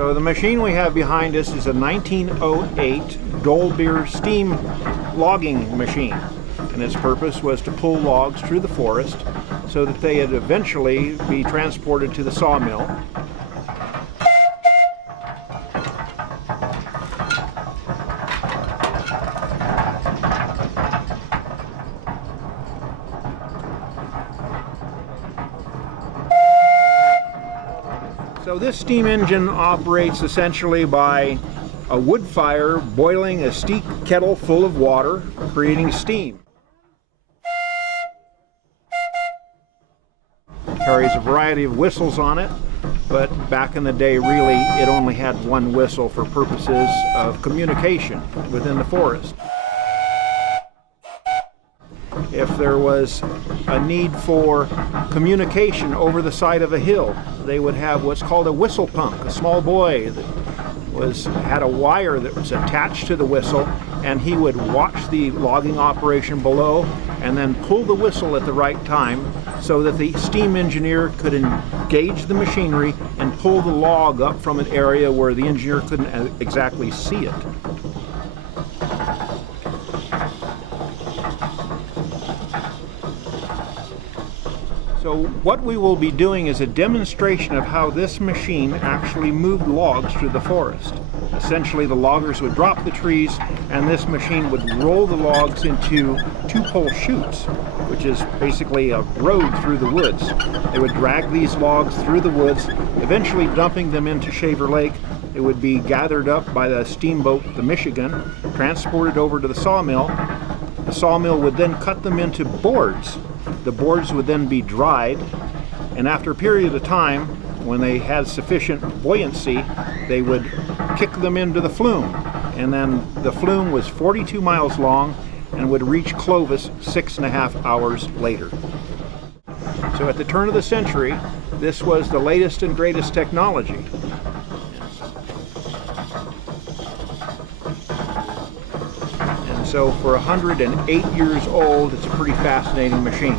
So the machine we have behind us is a 1908 Dolbeer steam logging machine, and its purpose was to pull logs through the forest so that they would eventually be transported to the sawmill. So this steam engine operates essentially by a wood fire boiling a steep kettle full of water, creating steam. It carries a variety of whistles on it, but back in the day really it only had one whistle for purposes of communication within the forest. If there was a need for communication over the side of a hill, they would have what's called a whistle punk, a small boy that had a wire that was attached to the whistle, and he would watch the logging operation below and then pull the whistle at the right time so that the steam engineer could engage the machinery and pull the log up from an area where the engineer couldn't exactly see it. So what we will be doing is a demonstration of how this machine actually moved logs through the forest. Essentially, the loggers would drop the trees and this machine would roll the logs into two-pole chutes, which is basically a road through the woods. They would drag these logs through the woods, eventually dumping them into Shaver Lake. It would be gathered up by the steamboat, the Michigan, transported over to the sawmill. The sawmill would then cut them into boards. The boards would then be dried, and after a period of time, when they had sufficient buoyancy, they would kick them into the flume. And then the flume was 42 miles long and would reach Clovis 6.5 hours later. So at the turn of the century, this was the latest and greatest technology. So for 108 years old, it's a pretty fascinating machine.